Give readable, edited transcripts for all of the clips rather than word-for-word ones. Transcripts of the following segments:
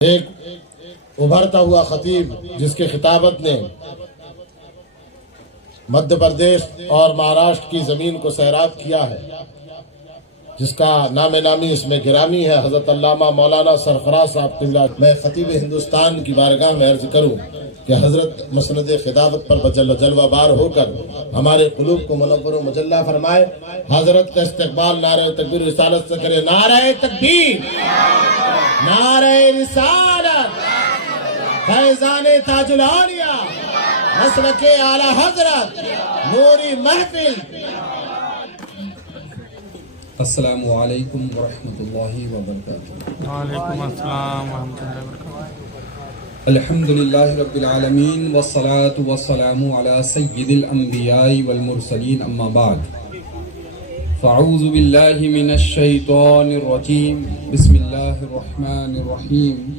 ایک ابھرتا ہوا خطیب جس کی خطابت نے مدھیہ پردیش اور مہاراشٹر کی زمین کو سیراب کیا ہے، جس کا نام نامی اس میں گرامی ہے، حضرت علامہ مولانا سرفراز صاحب قبلہ۔ میں خطیب ہندوستان کی بارگاہ میں عرض کروں کہ حضرت مسند خطابت پر جلوہ بار ہو کر ہمارے قلوب کو منور و مجلہ فرمائے۔ حضرت کا استقبال نعرہ تکبیر رسالت سے کرے۔ نعرہ تکبیر، نعرہ رسالت، فیضان تاج العالیہ، مسلک اعلی حضرت، نوری محفل۔ السلام علیکم ورحمۃ اللہ وبرکاتہ۔ وعلیکم السلام ورحمۃ اللہ وبرکاتہ۔ الحمد للہ رب العالمین والصلاة والسلام علی سید الانبیاء والمرسلین، اما بعد فاعوذ باللہ من الشیطان الرجیم، بسم اللہ الرحمن الرحیم،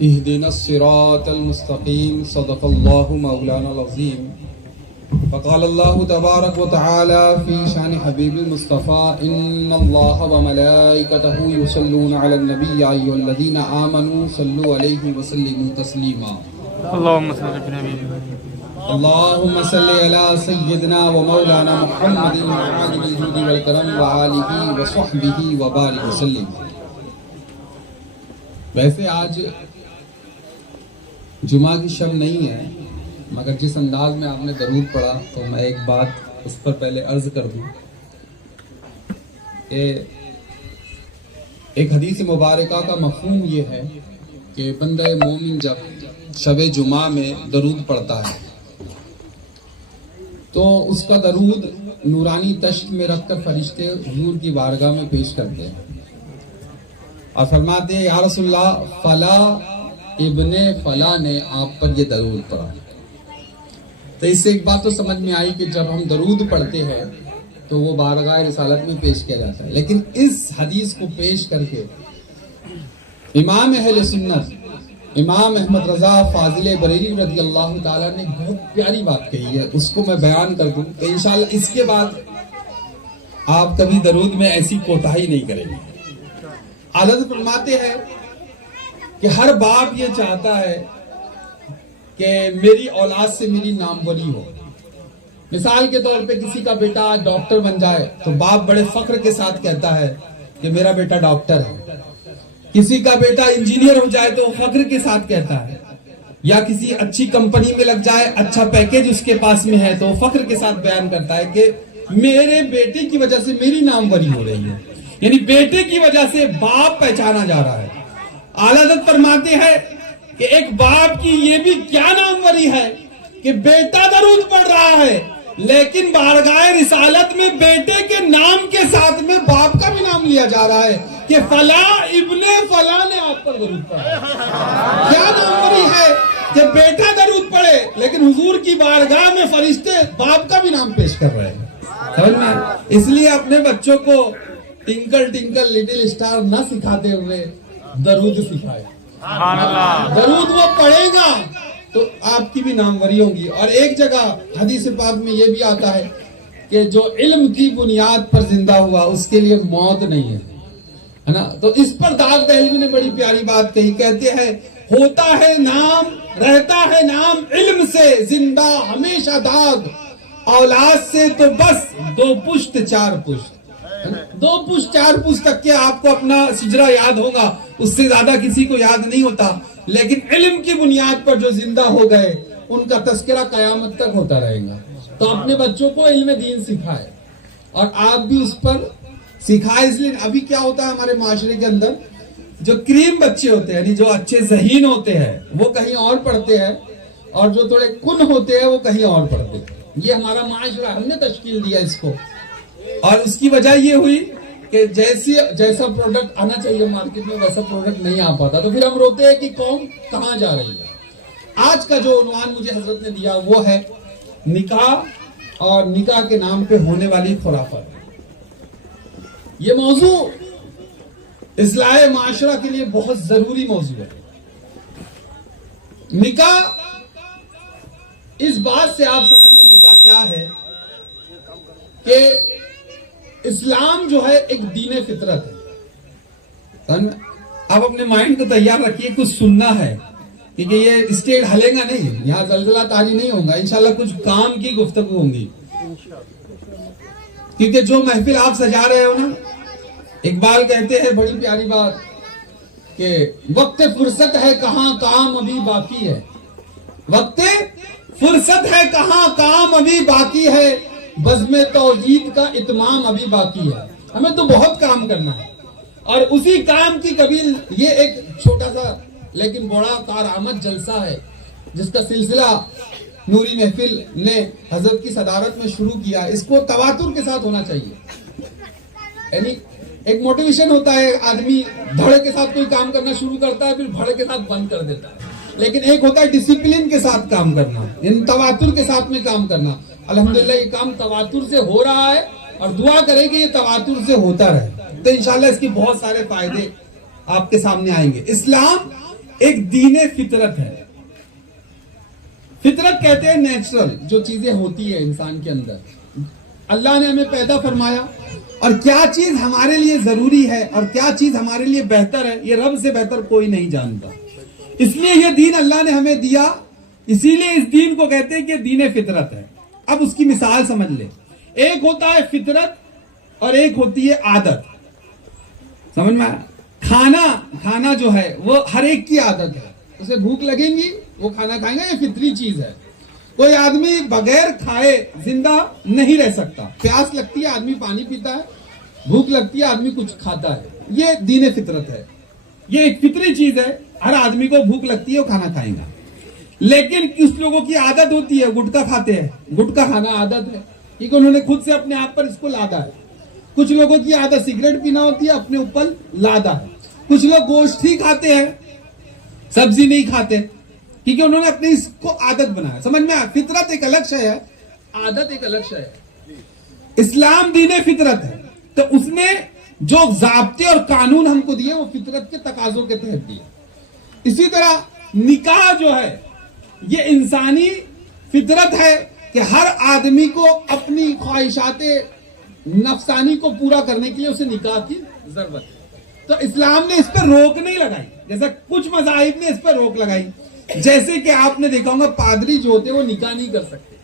اہدنا الصراط المستقیم، صدق اللہ مولانا العظیم۔ فقال اللہ تبارک و تعالی فی شان حبیب المصطفى ان اللہ وملائکتہ یصلون علی النبی یا ایھا الذین آمنوا صلوا علیہ وسلموا تسلیما۔ اللہم صل علی نبی اللہم صل علی سیدنا و مولانا محمد عالم الجود والکرم وآلہ وصحبہ وبارک وسلم۔ ویسے آج جمعہ کی شب نہیں ہے، مگر جس انداز میں آپ نے درود پڑھا تو میں ایک بات اس پر پہلے عرض کر دوں کہ ایک حدیث مبارکہ کا مفہوم یہ ہے کہ بندہ مومن جب شب جمعہ میں درود پڑھتا ہے تو اس کا درود نورانی تشت میں رکھ کر فرشتے حضور کی بارگاہ میں پیش کرتے ہیں اور فرماتے ہیں یا رسول اللہ فلاں ابن فلاں نے آپ پر یہ درود پڑھا۔ تو اس سے ایک بات تو سمجھ میں آئی کہ جب ہم درود پڑھتے ہیں تو وہ بارگاہ رسالت میں پیش کیا جاتا ہے، لیکن اس حدیث کو پیش کر کے امام اہل سنت امام احمد رضا فاضل بریلوی رضی اللہ تعالیٰ نے بہت پیاری بات کہی ہے، اس کو میں بیان کر دوں کہ انشاءاللہ اس کے بعد آپ کبھی درود میں ایسی کوتاہی نہیں کریں گے۔ حضرت فرماتے ہیں کہ ہر باپ یہ چاہتا ہے کہ میری اولاد سے میری ناموری ہو۔ مثال کے طور پہ کسی کا بیٹا ڈاکٹر بن جائے تو باپ بڑے فخر کے ساتھ کہتا ہے کہ میرا بیٹا ڈاکٹر ہے۔ کسی کا بیٹا انجینئر ہو جائے تو وہ فخر کے ساتھ کہتا ہے، یا کسی اچھی کمپنی میں لگ جائے، اچھا پیکیج اس کے پاس میں ہے تو وہ فخر کے ساتھ بیان کرتا ہے کہ میرے بیٹے کی وجہ سے میری ناموری ہو رہی ہے، یعنی بیٹے کی وجہ سے باپ پہچانا جا رہا ہے۔ اعلیٰ حضرت فرماتے ہیں کہ ایک باپ کی یہ بھی کیا ناموری ہے کہ بیٹا درود پڑھ رہا ہے لیکن بارگاہ رسالت میں بیٹے کے نام کے ساتھ میں باپ کا بھی نام لیا جا رہا ہے کہ فلاں ابن فلاں نے آپ پر درود پڑھا۔ کیا ناموری ہے کہ بیٹا درود پڑھے لیکن حضور کی بارگاہ میں فرشتے باپ کا بھی نام پیش کر رہے ہیں۔ سمجھ میں؟ اس لیے اپنے بچوں کو ٹنکل ٹنکل لٹل اسٹار نہ سکھاتے ہوئے درود سکھائے۔ درود وہ پڑھے گا تو آپ کی بھی ناموری ہوگی۔ اور ایک جگہ حدیث پاک میں یہ بھی آتا ہے کہ جو علم کی بنیاد پر زندہ ہوا اس کے لیے موت نہیں ہے نا۔ تو اس پر داغ دہلوی نے بڑی پیاری بات کہی، کہتے ہیں ہوتا ہے نام رہتا ہے نام علم سے زندہ ہمیشہ داغ، اولاد سے تو بس دو پشت چار پشت، دو پشت چار پشت تک کے آپ کو اپنا سجرہ یاد ہوگا، اس سے زیادہ کسی کو یاد نہیں ہوتا، لیکن علم کی بنیاد پر جو زندہ ہو گئے ان کا تذکرہ قیامت تک ہوتا رہے گا۔ تو اپنے بچوں کو علم دین سکھائے اور آپ بھی اس پر سکھائے۔ اس لیے ابھی کیا ہوتا ہے ہمارے معاشرے کے اندر، جو کریم بچے ہوتے ہیں، یعنی جو اچھے ذہین ہوتے ہیں وہ کہیں اور پڑھتے ہیں، اور جو تھوڑے کن ہوتے ہیں وہ کہیں اور پڑھتے ہیں۔ یہ ہمارا معاشرہ، ہم نے تشکیل دیا اس کو، اور اس کی وجہ یہ ہوئی کہ جیسا پروڈکٹ آنا چاہیے مارکیٹ میں ویسا پروڈکٹ نہیں آ پاتا، تو پھر ہم روتے ہیں کہ قوم کہاں جا رہی ہے۔ آج کا جو عنوان مجھے حضرت نے دیا وہ ہے نکاح اور نکاح کے نام پہ ہونے والی خرافات۔ یہ موضوع اصلاح معاشرہ کے لیے بہت ضروری موضوع ہے۔ نکاح، اس بات سے آپ سمجھ لیں نکاح کیا ہے کہ اسلام جو ہے ایک دین فطرت ہے۔ آپ اپنے مائنڈ کو تیار رکھیے، کچھ سننا ہے، کیونکہ یہ اسٹیٹ ہلے گا نہیں، یہاں زلزلہ طاری نہیں ہوگا، انشاءاللہ کچھ کام کی گفتگو ہوں گی، کیونکہ جو محفل آپ سجا رہے ہو نا، اقبال کہتے ہیں بڑی پیاری بات کہ وقت فرصت ہے کہاں کام ابھی باقی ہے، وقت فرصت ہے کہاں کام ابھی باقی ہے، بزم توحید کا اتمام ابھی باقی ہے۔ ہمیں تو بہت کام کرنا ہے، اور اسی کام کی قبیل یہ ایک چھوٹا سا لیکن بڑا کارآمد جلسہ ہے جس کا سلسلہ نوری محفل نے حضرت کی صدارت میں شروع کیا۔ اس کو تواتر کے ساتھ ہونا چاہیے، یعنی ایک موٹیویشن ہوتا ہے، آدمی دھڑے کے ساتھ کوئی کام کرنا شروع کرتا ہے پھر بھڑے کے ساتھ بند کر دیتا ہے، لیکن ایک ہوتا ہے ڈسپلن کے ساتھ کام کرنا، یعنی تواتر کے ساتھ میں کام کرنا۔ الحمدللہ یہ کام تواتر سے ہو رہا ہے، اور دعا کریں کہ یہ تواتر سے ہوتا رہے، تو انشاءاللہ اس کی بہت سارے فائدے آپ کے سامنے آئیں گے۔ اسلام ایک دین فطرت ہے۔ فطرت کہتے ہیں نیچرل، جو چیزیں ہوتی ہے انسان کے اندر، اللہ نے ہمیں پیدا فرمایا، اور کیا چیز ہمارے لیے ضروری ہے اور کیا چیز ہمارے لیے بہتر ہے یہ رب سے بہتر کوئی نہیں جانتا، اس لیے یہ دین اللہ نے ہمیں دیا، اسی لیے اس دین کو کہتے ہیں کہ دین فطرت ہے۔ اب اس کی مثال سمجھ لیں، ایک ہوتا ہے فطرت اور ایک ہوتی ہے عادت، سمجھ میں آیا؟ کھانا جو ہے وہ ہر ایک کی عادت ہے، اسے بھوک لگیں گی وہ کھانا کھائیں گا، یہ فطری چیز ہے۔ کوئی آدمی بغیر کھائے زندہ نہیں رہ سکتا، پیاس لگتی ہے آدمی پانی پیتا ہے، بھوک لگتی ہے آدمی کچھ کھاتا ہے، یہ دین فطرت ہے، یہ ایک فطری چیز ہے، ہر آدمی کو بھوک لگتی ہے وہ کھانا کھائے گا۔ لیکن کچھ لوگوں کی عادت ہوتی ہے گٹکا کھاتے ہیں، گٹکا کھانا عادت ہے کیونکہ انہوں نے خود سے اپنے آپ پر اس کو لادا ہے۔ کچھ لوگوں کی عادت سگریٹ پینا ہوتی ہے، اپنے اوپر لادا ہے۔ کچھ لوگ گوشت ہی کھاتے ہیں، سبزی نہیں کھاتے، کیونکہ انہوں نے اپنی اس کو عادت بنایا۔ سمجھ میں آیا؟ فطرت ایک الگ شے ہے، عادت ایک الگ شے ہے۔ اسلام دین فطرت ہے، تو اس نے جو ضابطے اور قانون ہم کو دیے وہ فطرت کے تقاضوں کے تحت دیے۔ اسی طرح نکاح جو ہے یہ انسانی فطرت ہے کہ ہر آدمی کو اپنی خواہشات نفسانی کو پورا کرنے کے لیے اسے نکاح کی ضرورت ہے، تو اسلام نے اس پر روک نہیں لگائی، جیسا کچھ مذاہب نے اس پر روک لگائی۔ جیسے کہ آپ نے دیکھا ہوگا پادری جو ہوتے ہیں وہ نکاح نہیں کر سکتے،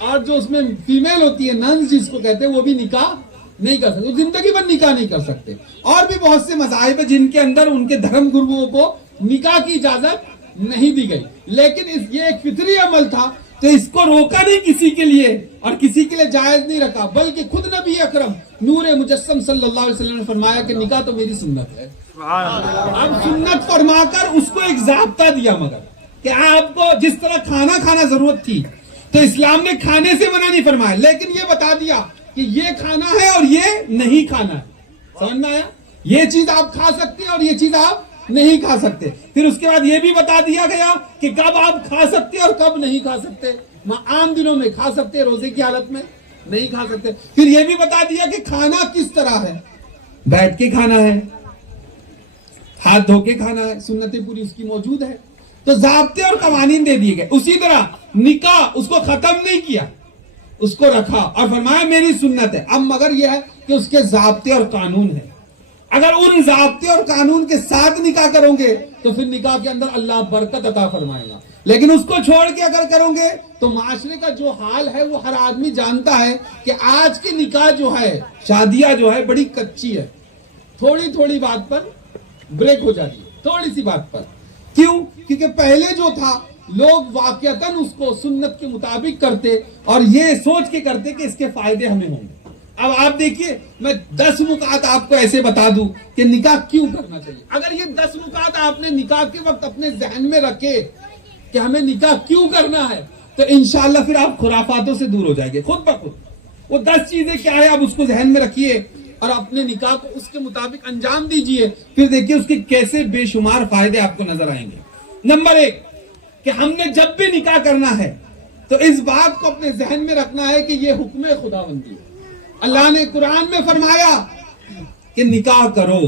اور جو اس میں فیمیل ہوتی ہے ننز جس کو کہتے ہیں وہ بھی نکاح نہیں کر سکتے، زندگی بھر نکاح نہیں کر سکتے۔ اور بھی بہت سے مذاہب ہیں جن کے اندر ان کے دھرم گروؤں کو نکاح کی اجازت نہیں دی گئی، لیکن یہ ایک فطری عمل تھا، تو اس کو روکا نہیں کسی کے لیے اور کسی کے لیے جائز نہیں رکھا، بلکہ خود نبی اکرم نور مجسم صلی اللہ علیہ وسلم نے فرمایا کہ نکاح تو میری سنت ہے۔ اب سنت فرما کر اس کو ایک ضابطہ دیا، مگر کہ آپ کو جس طرح کھانا ضرورت تھی تو اسلام نے کھانے سے منع نہیں فرمایا، لیکن یہ بتا دیا کہ یہ کھانا ہے اور یہ نہیں کھانا ہے۔ سمجھ میں آیا؟ یہ چیز آپ کھا سکتے ہیں اور یہ چیز آپ نہیں کھا سکتے۔ پھر اس کے بعد یہ بھی بتا دیا گیا کہ کب آپ کھا سکتے اور کب نہیں کھا سکتے۔ عام دنوں میں کھا سکتے، روزے کی حالت میں نہیں کھا سکتے۔ پھر یہ بھی بتا دیا کہ کھانا کس طرح ہے، بیٹھ کے کھانا ہے، ہاتھ دھو کے کھانا ہے، سنتیں پوری اس کی موجود ہے، تو ضابطے اور قوانین دے دیے گئے۔ اسی طرح نکاح اس کو ختم نہیں کیا، اس کو رکھا اور فرمایا میری سنت ہے۔ اب مگر یہ ہے کہ اس کے ضابطے اور قانون ہیں، اگر ان ضابطے اور قانون کے ساتھ نکاح کرو گے تو پھر نکاح کے اندر اللہ برکت عطا فرمائے گا، لیکن اس کو چھوڑ کے اگر کرو گے تو معاشرے کا جو حال ہے وہ ہر آدمی جانتا ہے کہ آج کے نکاح جو ہے، شادیاں جو ہے بڑی کچی ہے، تھوڑی بات پر بریک ہو جاتی ہے، تھوڑی سی بات پر۔ کیوں؟ کیونکہ پہلے جو تھا لوگ واقعتاً اس کو سنت کے مطابق کرتے اور یہ سوچ کے کرتے کہ اس کے فائدے ہمیں ہوں گے۔ اب آپ دیکھیے، میں 10 نکات آپ کو ایسے بتا دوں کہ نکاح کیوں کرنا چاہیے۔ اگر یہ 10 نکات آپ نے نکاح کے وقت اپنے ذہن میں رکھے کہ ہمیں نکاح کیوں کرنا ہے، تو انشاءاللہ پھر آپ خرافاتوں سے دور ہو جائیں گے خود بخود۔ وہ 10 چیزیں کیا ہے آپ اس کو ذہن میں رکھیے اور اپنے نکاح کو اس کے مطابق انجام دیجئے، پھر دیکھیے اس کے کیسے بے شمار فائدے آپ کو نظر آئیں گے۔ نمبر 1 کہ ہم نے جب بھی نکاح کرنا ہے تو اس بات کو اپنے ذہن میں رکھنا ہے کہ یہ حکم خداوندی ہے۔ اللہ نے قرآن میں فرمایا کہ نکاح کرو،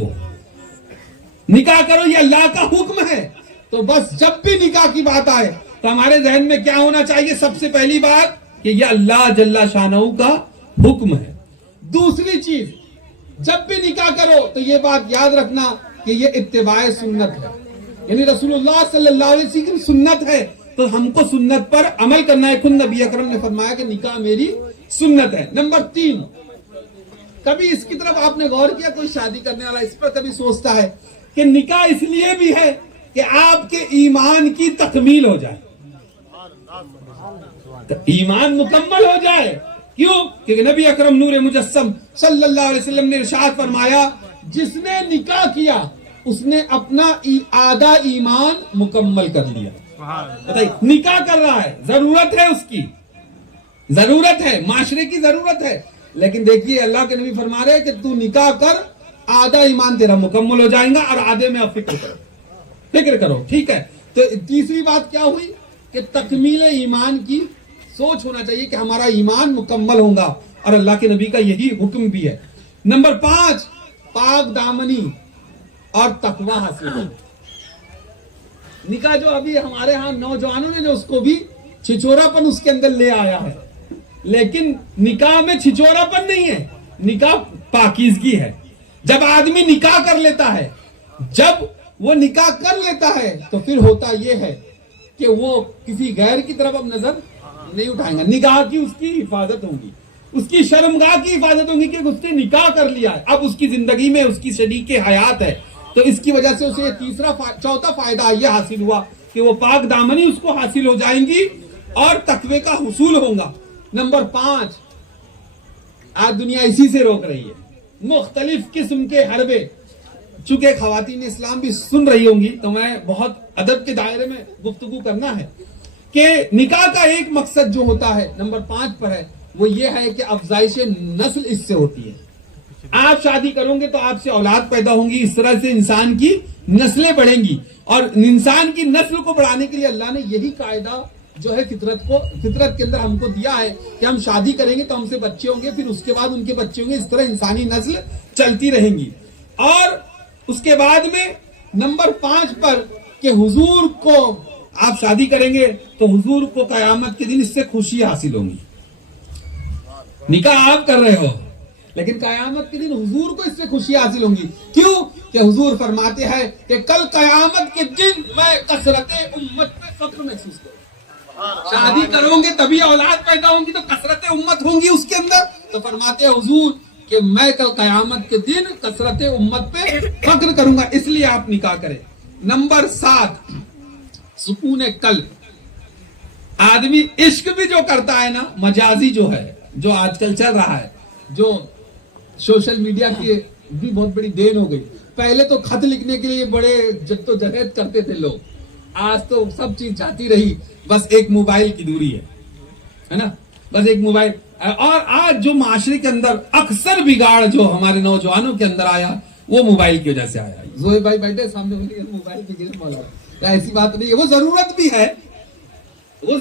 یہ اللہ کا حکم ہے، تو بس جب بھی نکاح کی بات آئے تو ہمارے ذہن میں کیا ہونا چاہیے؟ سب سے پہلی بات کہ یہ اللہ جل شانہ کا حکم ہے۔ دوسری چیز، جب بھی نکاح کرو تو یہ بات یاد رکھنا کہ یہ اتباع سنت ہے، یعنی رسول اللہ صلی اللہ علیہ وسلم کی سنت ہے تو ہم کو سنت پر عمل کرنا ہے. خود نبی اکرم نے فرمایا کہ نکاح میری سنت ہے. نمبر 3، کبھی اس کی طرف آپ نے غور کیا، کوئی شادی کرنے والا اس پر کبھی سوچتا ہے کہ نکاح اس لیے بھی ہے کہ آپ کے ایمان کی تکمیل ہو جائے، ایمان مکمل ہو جائے. کیوں؟ کہ نبی اکرم نور مجسم صلی اللہ علیہ وسلم نے ارشاد فرمایا جس نے نکاح کیا اس نے اپنا آدھا ایمان مکمل کر لیا. بتائیے، نکاح کر رہا ہے، ضرورت ہے، اس کی ضرورت ہے، معاشرے کی ضرورت ہے، لیکن دیکھیے اللہ کے نبی فرما رہے ہیں کہ تو نکاح کر، آدھا ایمان تیرا مکمل ہو جائے گا اور آدھے میں فکر کرو. ٹھیک ہے. تو تیسری بات کیا ہوئی کہ تکمیل ایمان کی سوچ ہونا چاہیے کہ ہمارا ایمان مکمل ہوگا، اور اللہ کے نبی کا یہی حکم بھی ہے. نمبر 5، پاک دامنی اور تقوی حاصل کرنا. نکاح جو ابھی ہمارے ہاں نوجوانوں نے جو اس کو بھی چھچورا پن اس کے اندر لے آیا ہے، لیکن نکاح میں چھچورا پن نہیں ہے، نکاح پاکیزگی ہے. جب آدمی نکاح کر لیتا ہے، جب وہ نکاح کر لیتا ہے تو پھر ہوتا یہ ہے کہ وہ کسی غیر کی طرف اب نظر نہیں اٹھائیں گا. نکاح کی اس کی حفاظت ہوگی، اس کی شرمگاہ کی حفاظت ہوگی کہ اس نے نکاح کر لیا ہے، اب اس کی زندگی میں اس کی شریک حیات ہے. تو اس کی وجہ سے اسے یہ چوتھا فائدہ یہ حاصل ہوا کہ وہ پاک دامنی اس کو حاصل ہو جائیں گی اور تقوی کا حصول ہوگا. نمبر 5، آج دنیا اسی سے روک رہی ہے، مختلف قسم کے حربے. چونکہ خواتین اسلام بھی سن رہی ہوں گی تو میں بہت ادب کے دائرے میں گفتگو کرنا ہے کہ نکاح کا ایک مقصد جو ہوتا ہے نمبر 5 پر ہے، وہ یہ ہے کہ افزائش نسل اس سے ہوتی ہے. آپ شادی کرو گے تو آپ سے اولاد پیدا ہوں گی، اس طرح سے انسان کی نسلیں بڑھیں گی، اور انسان کی نسل کو بڑھانے کے لیے اللہ نے یہی قاعدہ جو ہے فطرت کے اندر ہم کو دیا ہے کہ ہم شادی کریں گے تو ہم سے بچے ہوں گے، پھر اس کے بعد ان کے بچے ہوں گے، اس طرح انسانی نسل چلتی رہیں گی. اور اس کے بعد میں نمبر 5 پر کہ حضور کو آپ شادی کریں گے تو حضور کو قیامت کے دن اس سے خوشی حاصل ہوگی. نکاح آپ کر رہے ہو لیکن قیامت کے دن حضور کو اس سے خوشی حاصل ہوں گی. کیوں؟ کہ حضور فرماتے ہیں کہ کل قیامت کے دن میں کثرت امت پہ فخر محسوس کروں. شادی کرو گے تبھی اولاد پیدا ہوں گی تو کثرت امت ہوں گی اس کے اندر، تو فرماتے ہیں حضور کہ میں کل قیامت کے دن کثرت امت پہ فخر کروں گا، اس لیے آپ نکاح کریں. نمبر 7، سکون قلب. آدمی عشق بھی جو کرتا ہے نا، مجازی جو ہے، جو آج کل چل رہا ہے، جو سوشل میڈیا کی بھی بہت بڑی دین ہو گئی. پہلے تو خط لکھنے کے لیے بڑے جدوجہد کرتے تھے لوگ، آج تو سب چیز جاتی رہی، بس ایک موبائل کی دوری ہے نا، بس ایک موبائل. اور آج جو معاشرے کے اندر اکثر بگاڑ جو ہمارے نوجوانوں کے اندر آیا وہ موبائل کی وجہ سے آیا. زوہے بھائی بیٹھے سامنے موبائل پہ گرے مولا، ایسی بات نہیں ہے، وہ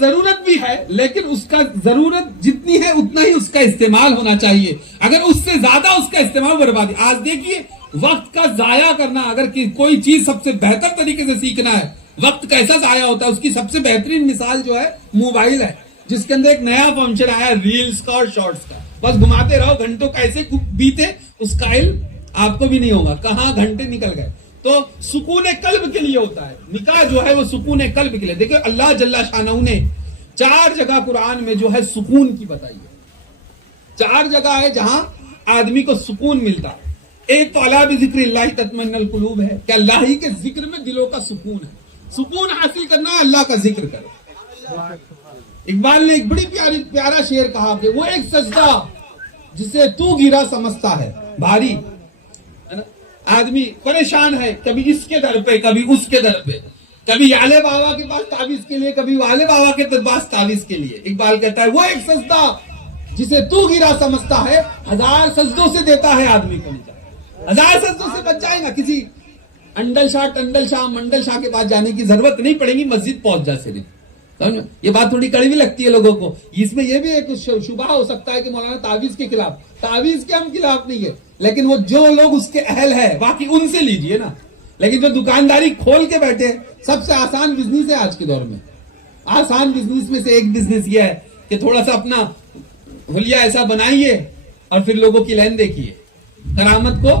ضرورت بھی ہے لیکن اس کا ضرورت جتنی ہے اتنا ہی اس کا استعمال ہونا چاہیے. اگر اس سے زیادہ اس کا استعمال بربادی. آج دیکھیے وقت کا ضائع کرنا، اگر کوئی چیز سب سے بہتر طریقے سے سیکھنا ہے وقت کیسا ضائع ہوتا ہے، اس کی سب سے بہترین مثال جو ہے موبائل ہے، جس کے اندر ایک نیا فنکشن آیا ریلز کا اور شارٹس کا. بس گھماتے رہو، گھنٹوں کیسے بیتے اس کا علم آپ کو بھی نہیں ہوگا، کہاں گھنٹے نکل گئے. تو سکون قلب کے لیے ہوتا ہے نکاح جو ہے، وہ سکون قلب کے لیے. دیکھیں اللہ جل شانہ نے 4 جگہ قرآن میں جو ہے سکون کی بتائی ہے. 4 جگہ ہے جہاں آدمی کو سکون ملتا ہے. ایک تو الا بذکر اللہ تطمئن القلوب ہے کہ اللہ ہی کے ذکر میں دلوں کا سکون ہے. سکون حاصل کرنا ہے اللہ کا ذکر کرو. اقبال نے ایک بڑی پیارا شعر کہا کہ وہ ایک سجدہ جسے تو گرا سمجھتا ہے بھاری. آدمی پریشان ہے، کبھی اس کے در پہ کبھی اس کے در پہ، کبھی والے بابا کے پاس تعویذ کے لیے کبھی والے بابا کے پاس تعویذ کے لیے. اقبال کہتا ہے وہ ایک سجدہ جسے تو گرا سمجھتا ہے 1000 سجدوں سے دیتا ہے آدمی کو نجات. 1000 سجدوں سے بچ جائے گا. کسی انڈل شاہ ٹنڈل شاہ منڈل شاہ کے پاس جانے کی ضرورت نہیں پڑے گی، مسجد پہنچ جا صرف. یہ بات تھوڑی کڑوی لگتی ہے لوگوں کو. اس میں یہ بھی ایک شبہ ہو سکتا ہے کہ مولانا تعویذ کے خلاف. تعویذ کے ہم خلاف نہیں ہے، لیکن وہ جو لوگ اس کے اہل ہے باقی ان سے لیجئے نا. لیکن جو دکانداری کھول کے بیٹھے، سب سے آسان بزنس ہے آج کے دور میں. آسان بزنس میں سے ایک بزنس یہ ہے کہ تھوڑا سا اپنا حلیہ ایسا بنائیے اور پھر لوگوں کی لین دیکھیے، کرامت کو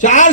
4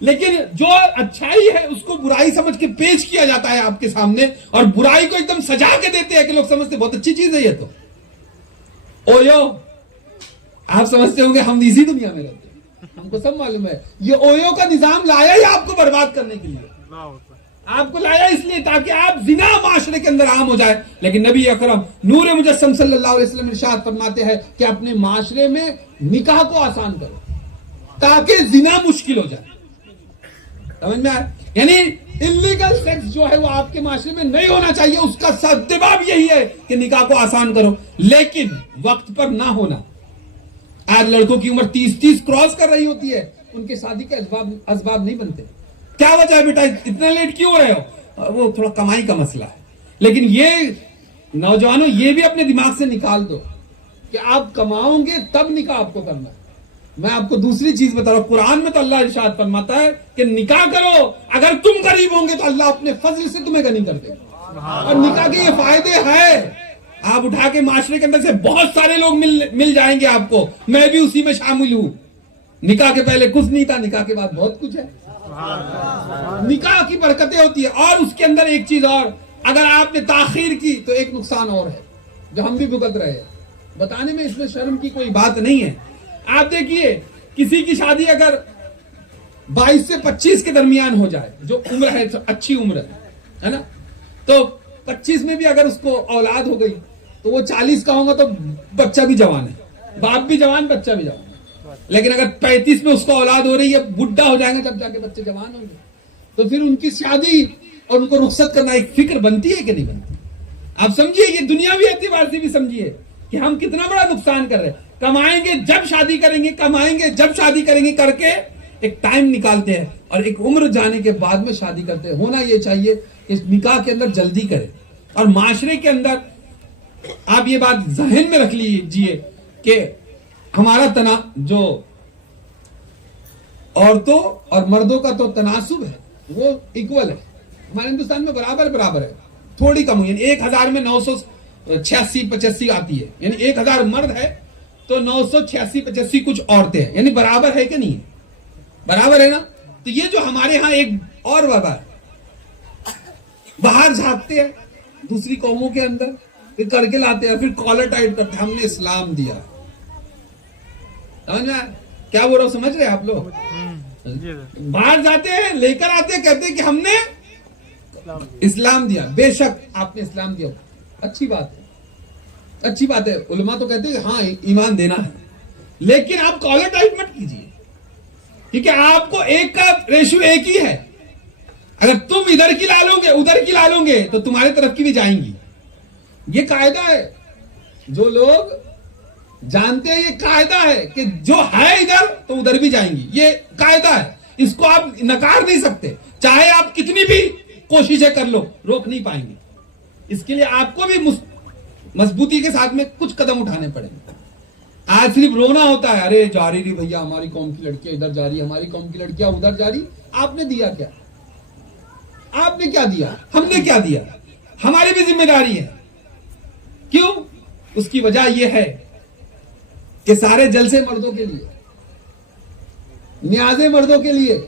لیکن جو اچھائی ہے اس کو برائی سمجھ کے پیش کیا جاتا ہے آپ کے سامنے, اور برائی کو ایک دم سجا کے دیتے ہیں کہ لوگ سمجھتے بہت اچھی چیز ہے یہ تو اویو. آپ سمجھتے ہوں گے ہم اسی دنیا میں رہتے ہیں, ہم کو سب معلوم ہے یہ اویو کا نظام لایا ہی آپ کو برباد کرنے کے لیے, آپ کو لایا اس لیے تاکہ آپ زنا معاشرے کے اندر عام ہو جائے. لیکن نبی اکرم نور مجسم صلی اللہ علیہ وسلم ارشاد فرماتے ہیں کہ اپنے معاشرے میں نکاح کو آسان کرو تاکہ زنا مشکل ہو جائے. سمجھ میں آئے؟ یعنی انلیگل سیکس جو ہے وہ آپ کے معاشرے میں نہیں ہونا چاہیے, اس کا سبب یہی ہے کہ نکاح کو آسان کرو, لیکن وقت پر نہ ہونا. آج لڑکوں کی عمر 30 کراس کر رہی ہوتی ہے, ان کے شادی کے اسباب نہیں بنتے. کیا وجہ ہے بیٹا اتنا لیٹ کیوں ہو رہے ہو؟ وہ تھوڑا کمائی کا مسئلہ ہے. لیکن یہ نوجوانوں یہ بھی اپنے دماغ سے نکال دو کہ آپ کماؤں گے تب نکاح آپ کو کرنا ہے. میں آپ کو دوسری چیز بتا رہا ہوں, قرآن میں تو اللہ ارشاد فرماتا ہے کہ نکاح کرو, اگر تم غریب ہوں گے تو اللہ اپنے فضل سے تمہیں غنی کر دے گا. اور نکاح کے یہ فائدے ہیں, آپ اٹھا کے معاشرے کے اندر سے بہت سارے لوگ مل جائیں گے آپ کو, میں بھی اسی میں شامل ہوں. نکاح کے پہلے کچھ نہیں تھا, نکاح کے بعد بہت کچھ ہے. نکاح کی برکتیں ہوتی ہے. اور اس کے اندر ایک چیز اور, اگر آپ نے تاخیر کی تو ایک نقصان اور ہے جو ہم بھی بھگت رہے ہیں. بتانے میں اس میں شرم کی کوئی بات نہیں ہے. آپ دیکھیے کسی کی شادی اگر 22 سے 25 کے درمیان ہو جائے, جو عمر ہے اچھی عمر ہے نا, تو 25 میں بھی اگر اس کو اولاد ہو گئی تو وہ 40 کا ہوگا تو بچہ بھی جوان ہے, باپ بھی جوان, بچہ بھی جوان. لیکن اگر 35 میں اس کو اولاد ہو رہی ہے, بڈھا ہو جائیں گے جب جا کے بچے جوان ہوں گے, تو پھر ان کی شادی اور ان کو رخصت کرنا ایک فکر بنتی ہے کہ نہیں بنتی؟ آپ سمجھیے, یہ دنیاوی اعتبار سے بھی سمجھیے کہ ہم کتنا بڑا نقصان کر رہے ہیں. کمائیں گے جب شادی کریں گے, کمائیں گے جب شادی کریں گے کر کے ایک ٹائم نکالتے ہیں, اور ایک عمر جانے کے بعد میں شادی کرتے ہیں. ہونا یہ چاہیے کہ نکاح کے اندر جلدی کرے. اور معاشرے کے اندر آپ یہ بات ذہن میں رکھ لیجئے کہ ہمارا جو عورتوں اور مردوں کا تو تناسب ہے وہ ایکول ہے. ہمارے ہندوستان میں برابر ہے, تھوڑی کم ہوئی, یعنی 1000 میں 986-85 آتی ہے, یعنی 1000 مرد ہے تو 986-85 کچھ عورتیں ہیں, یعنی برابر ہے کہ نہیں ہے؟ برابر ہے نا. تو یہ جو ہمارے ہاں ایک اور وبا ہے, باہر جھانکتے ہیں دوسری قوموں کے اندر, پھر کر کے لاتے ہیں, پھر کالر ٹائٹ کرتے ہیں, ہم نے اسلام دیا. سمجھ میں کیا بول رہا ہوں, سمجھ رہے آپ لوگ؟ باہر جاتے ہیں, لے کر آتے ہیں, کہتے ہیں کہ ہم نے اسلام دیا. بے شک آپ نے اسلام دیا, اچھی بات ہے, اچھی بات ہے. علماء تو کہتے ہیں ہاں ایمان دینا ہے, لیکن آپ کالر ٹائٹ مت کیجیے, کیونکہ آپ کو ایک کا ریشو ایک ہی ہے. اگر تم ادھر کی لا لو گے ادھر کی لا لو گے تو تمہاری طرف کی بھی جائیں گی. یہ قاعدہ ہے, جو لوگ جانتے ہیں یہ قاعدہ ہے کہ جو ہے ادھر تو ادھر بھی جائیں گی. یہ قاعدہ ہے, اس کو آپ نکار نہیں سکتے, چاہے آپ کتنی بھی کوششیں کر لو, روک نہیں پائیں گے. اس کے لیے آپ کو بھی مضبوطی کے ساتھ میں کچھ قدم اٹھانے پڑیں گے. آج صرف رونا ہوتا ہے, ارے جا رہی بھیا ہماری قوم کی لڑکیاں ادھر جا رہی, ہماری قوم کی لڑکیاں ادھر جا رہی. آپ نے دیا کیا؟ آپ نے کیا دیا؟ ہم نے کیا دیا؟ ہماری بھی ذمہ داری ہے. کیوں؟ اس کی وجہ یہ ہے کہ سارے جلسے مردوں کے لیے, نیازیں مردوں کے لیے.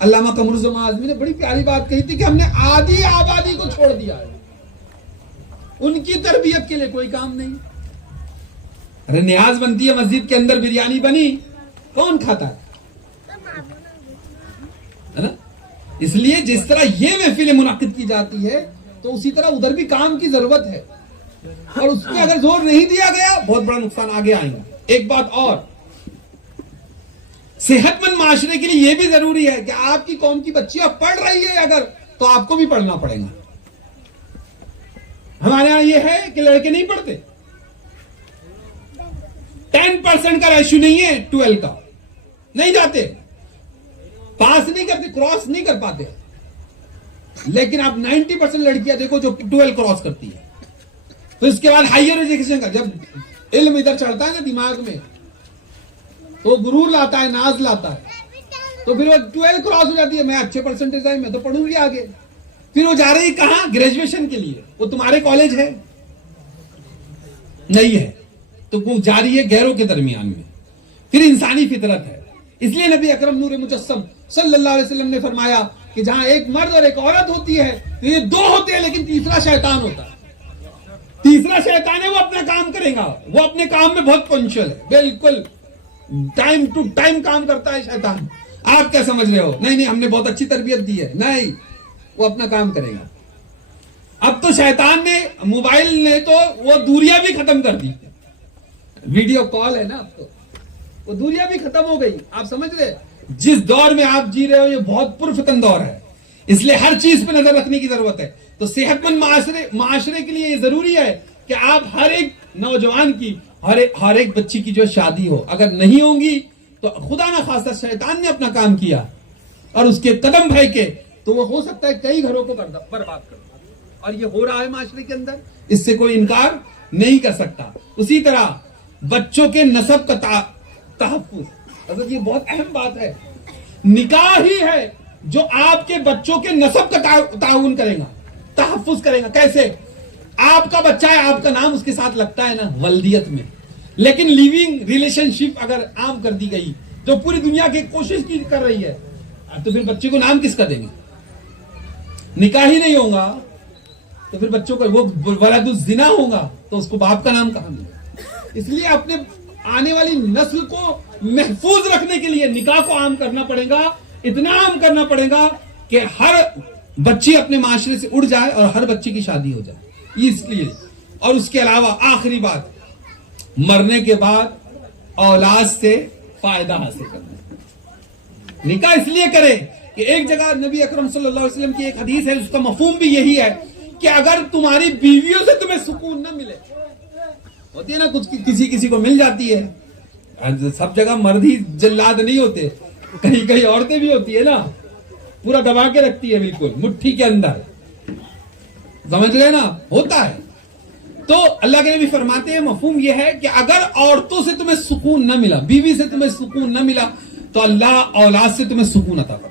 علامہ قمر الزمان اعظمی نے بڑی پیاری بات کہی تھی کہ ہم نے آدھی آبادی کو چھوڑ دیا ہے, ان کی تربیت کے لیے کوئی کام نہیں. ارے نیاز بنتی ہے مسجد کے اندر, بریانی بنی, کون کھاتا ہے نا؟ اس لیے جس طرح یہ محفل منعقد کی جاتی ہے تو اسی طرح ادھر بھی کام کی ضرورت ہے, اور اس پہ اگر زور نہیں دیا گیا بہت بڑا نقصان آگے آئیں گا. ایک بات اور, صحت مند معاشرے کے لیے یہ بھی ضروری ہے کہ آپ کی قوم کی بچیاں پڑھ رہی ہے اگر, تو آپ کو بھی پڑھنا پڑے گا. ہمارے یہاں یہ ہے کہ لڑکے نہیں پڑھتے, 10% کا ریشو نہیں ہے 12 کا, نہیں جاتے, پاس نہیں کرتے, کراس نہیں کر پاتے. لیکن آپ 90% لڑکیاں دیکھو جو 12 کراس کرتی ہے. تو اس کے بعد ہائر ایجوکیشن کا جب علم ادھر چڑھتا ہے نا دماغ میں, تو غرور لاتا ہے, ناز لاتا ہے, تو پھر وہ 12 کراس ہو جاتی ہے, میں اچھے پرسنٹیج آئے میں تو پڑھوں گی آگے. پھر وہ جا رہی کہاں؟ گریجویشن کے لیے. وہ تمہارے کالج ہے نہیں ہے, تو وہ جا رہی ہے گہروں کے درمیان میں. پھر انسانی فطرت ہے, اس لیے نبی اکرم نور مجسم صلی اللہ علیہ وسلم نے فرمایا کہ جہاں ایک مرد اور ایک عورت ہوتی ہے تو یہ دو ہوتے ہیں لیکن تیسرا شیطان ہوتا ہے. تیسرا شیطان ہے, وہ اپنا کام کرے گا, وہ اپنے کام میں بہت پنچل ہے, بالکل ٹائم ٹو ٹائم کام کرتا ہے شیطان. آپ کیا سمجھ رہے ہو؟ نہیں ہم نے بہت اچھی تربیت دی ہے, نہیں, وہ اپنا کام کرے گا. اب تو شیطان نے, موبائل نے تو وہ دوریاں بھی ختم کر دی, ویڈیو کال ہے نا, اب تو وہ دوریاں بھی ختم ہو گئی. آپ سمجھ رہے جس دور میں آپ جی رہے ہو یہ بہت پرفتن دور ہے, اس لیے ہر چیز پہ نظر رکھنے کی ضرورت ہے. تو صحت مند معاشرے کے لیے یہ ضروری ہے کہ آپ ہر ایک نوجوان کی, ہر ایک بچی کی جو شادی ہو, اگر نہیں ہوں گی تو خدا نہ خواستہ شیطان نے اپنا کام کیا اور اس کے قدم پھینکے تو وہ ہو سکتا ہے کئی گھروں کو برباد کر. اور یہ ہو رہا ہے معاشرے کے اندر, اس سے کوئی انکار نہیں کر سکتا. اسی طرح بچوں کے نسب کا تحفظ, حضرت یہ بہت اہم بات ہے. نکاح ہی ہے جو آپ کے بچوں کے نسب کا تعاون کرے گا, تحفظ کرے گا. کیسے؟ آپ کا بچہ ہے, آپ کا نام اس کے ساتھ لگتا ہے نا ولدیت میں, لیکن لیونگ ریلیشن شپ اگر عام کر دی گئی جو پوری دنیا کی کوشش کی کر رہی ہے, تو پھر بچے کو نام کس کا دیں گے؟ نکاح ہی نہیں ہوگا تو پھر بچوں کا وہ ولد الزنا ہوگا تو اس کو باپ کا نام کہاں ملے؟ اس لیے اپنے آنے والی نسل کو محفوظ رکھنے کے لیے نکاح کو عام کرنا پڑے گا, اتنا عام کرنا پڑے گا کہ ہر بچی اپنے معاشرے سے اڑ جائے اور ہر بچی کی شادی ہو جائے. اس لیے, اور اس کے علاوہ آخری بات, مرنے کے بعد اولاد سے فائدہ حاصل کرنا. نکاح اس لیے کرے کہ ایک جگہ نبی اکرم صلی اللہ علیہ وسلم کی ایک حدیث ہے, اس کا مفہوم بھی یہی ہے کہ اگر تمہاری بیویوں سے تمہیں سکون نہ ملے, ہوتی ہے نا کچھ کسی کو مل جاتی ہے, سب جگہ مرد ہی جلاد نہیں ہوتے, کہیں کہیں عورتیں بھی ہوتی ہے نا, پورا دبا کے رکھتی ہے بالکل مٹھی کے اندر, سمجھ رہے نا, ہوتا ہے. تو اللہ کے نبی فرماتے ہیں مفہوم یہ ہے کہ اگر عورتوں سے تمہیں سکون نہ ملا, بیوی سے تمہیں سکون نہ ملا, تو اللہ اولاد سے تمہیں سکون عطا کرے.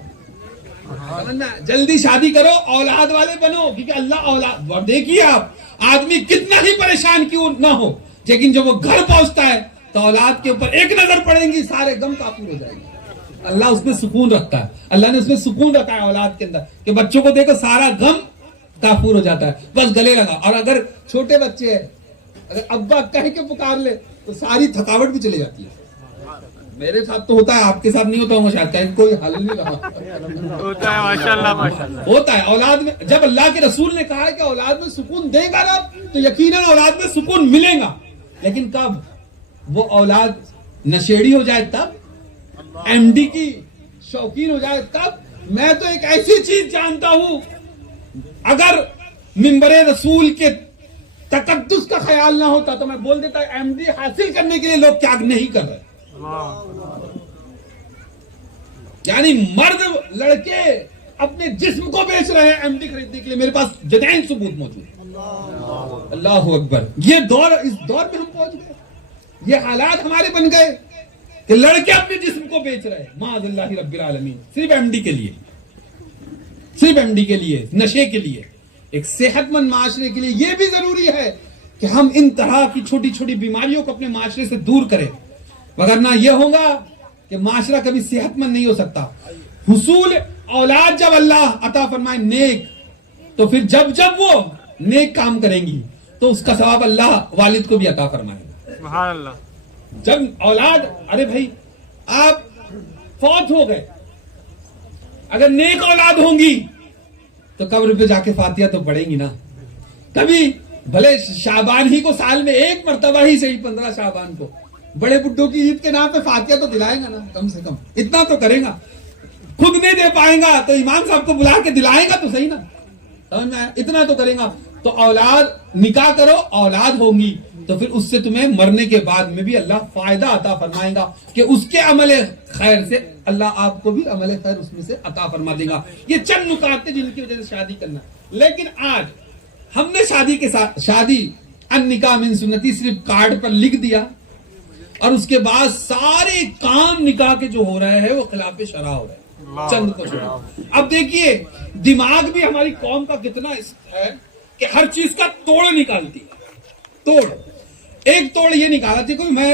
جلدی شادی کرو, اولاد والے بنو, کیونکہ اللہ اولاد. دیکھیے آپ, آدمی کتنا ہی پریشان کیوں نہ ہو, لیکن جب وہ گھر پہنچتا ہے تو اولاد کے اوپر ایک نظر پڑیں گی, سارے غم کافور ہو جائیں گے. اللہ اس میں سکون رکھتا ہے, اللہ نے اس میں سکون رکھا ہے اولاد کے اندر کہ بچوں کو دیکھو سارا غم کافور ہو جاتا ہے, بس گلے لگا. اور اگر چھوٹے بچے ہیں, اگر ابا کہہ کے پکار لے تو ساری تھکاوٹ بھی چلی جاتی ہے. میرے ساتھ تو ہوتا ہے, آپ کے ساتھ نہیں ہوتا ہوگا شاید, کہیں کوئی حل نہیں رہا ہوتا ہے ماشاءاللہ. ہوتا ہے اولاد میں. جب اللہ کے رسول نے کہا ہے کہ اولاد میں سکون دے گا رب, تو یقیناً اولاد میں سکون ملے گا. لیکن کب؟ وہ اولاد نشیڑی ہو جائے تب, ایم ڈی کی شوقین ہو جائے تب. میں تو ایک ایسی چیز جانتا ہوں, اگر منبر رسول کے تقدس کا خیال نہ ہوتا تو میں بول دیتا ایم ڈی حاصل کرنے کے لیے لوگ کیا نہیں کر رہے. یعنی مرد لڑکے اپنے جسم کو بیچ رہے ہیں ایم ڈی خریدنے کے لیے, میرے پاس جدین ثبوت موجود ہے. اللہ اکبر. یہ دور, اس دور میں ہم پہنچ گئے, یہ حالات ہمارے بن گئے کہ لڑکے اپنے جسم کو بیچ رہے ہیں معاذ اللہ رب العالمین, صرف ایم ڈی کے لیے, صرف ایم ڈی کے لیے, نشے کے لیے. ایک صحت مند معاشرے کے لیے یہ بھی ضروری ہے کہ ہم ان طرح کی چھوٹی چھوٹی بیماریوں کو اپنے معاشرے سے دور کریں, وگرنہ یہ ہوگا کہ معاشرہ کبھی صحت مند نہیں ہو سکتا. حصول اولاد جب اللہ عطا فرمائے نیک, تو پھر جب وہ نیک کام کریں گی تو اس کا ثواب اللہ والد کو بھی عطا فرمائے گا. سبحان اللہ. جب اولاد, ارے بھائی آپ فوت ہو گئے, اگر نیک اولاد ہوں گی تو قبر پہ جا کے فاتحہ تو پڑھیں گی نا. کبھی بھلے شعبان ہی کو سال میں ایک مرتبہ ہی صحیح, 15 شعبان کو بڑے بڈھوں کی عید کے نام پہ فاتحہ تو دلائے گا نا, کم سے کم اتنا تو کرے گا. خود نہیں دے پائیں گا تو امام صاحب کو بلا کے دلائے گا تو صحیح نا, سمجھ میں, اتنا تو کرے گا. تو اولاد, نکاح کرو, اولاد ہوں گی تو پھر اس سے تمہیں مرنے کے بعد میں بھی اللہ فائدہ عطا فرمائے گا کہ اس کے عمل خیر سے اللہ آپ کو بھی عمل خیر اس میں سے عطا فرما دے گا. یہ چند نکات ہیں جن کی وجہ سے شادی کرنا. لیکن آج ہم نے شادی کے ساتھ, شادی ان نکاح من سنتی صرف کارڈ پر لکھ دیا, اور اس کے بعد سارے کام نکاح کے جو ہو رہے ہیں وہ خلاف شرع ہو رہے ہیں, چند کو چھوڑا. اب دیکھیے دماغ بھی ہماری قوم کا کتنا ہے کہ ہر چیز کا توڑ نکالتی ہے. توڑ, ایک توڑ یہ نکالا تھی کوئی, میں